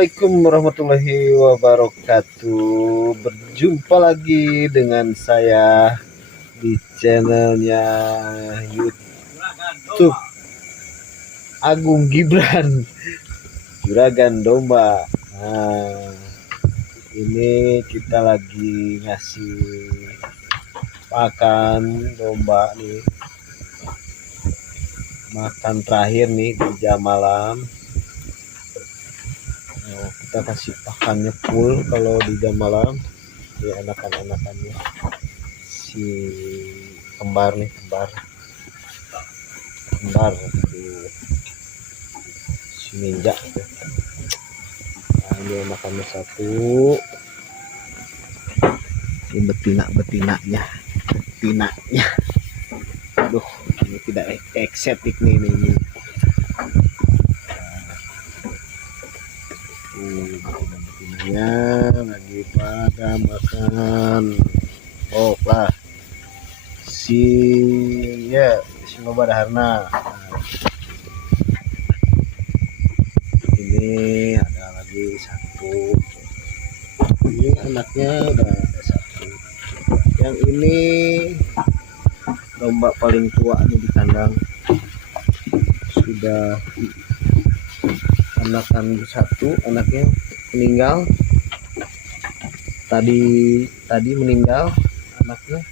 Assalamualaikum warahmatullahi wabarakatuh. Berjumpa lagi dengan saya di channelnya YouTube Agung Gibran Juragan Domba. Nah, ini kita lagi ngasih makan domba nih, makan terakhir nih di jam malam. Kita kasih pakannya full kalau di jam malam. Ini anakan-anakannya si kembar nih, kembar si ninja. Nah, ini anakannya satu, ini betinanya. Aduh, ini tidak eksotik nih ini. Betinanya lagi pada makan. Oh lah, si loba daharna. Ini ada lagi satu. Ini anaknya udah ada satu. Yang ini domba paling tua nih di kandang, sudah anakan satu, anaknya meninggal tadi meninggal anaknya,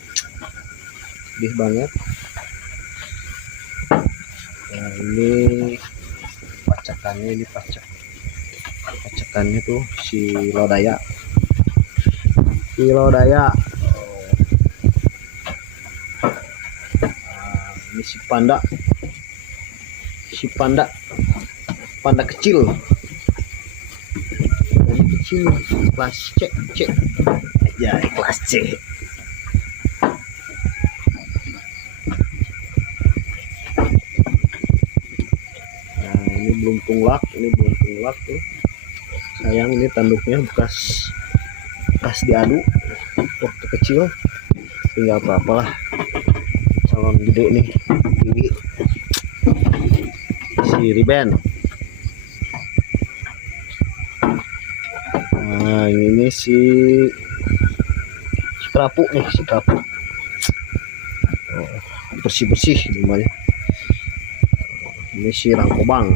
sedih banget. Nah, ini pacakannya tuh si lodaya. Nah, ini si panda kecil, kelas C ya, kelas C. Nah, ini belum tunglak tuh, sayang ini tanduknya bekas diadu waktu kecil, tinggal apalah calon gede nih, tinggi si Riben. Nah, ini si kerapu nih, bersih namanya. Ini si rangkobang.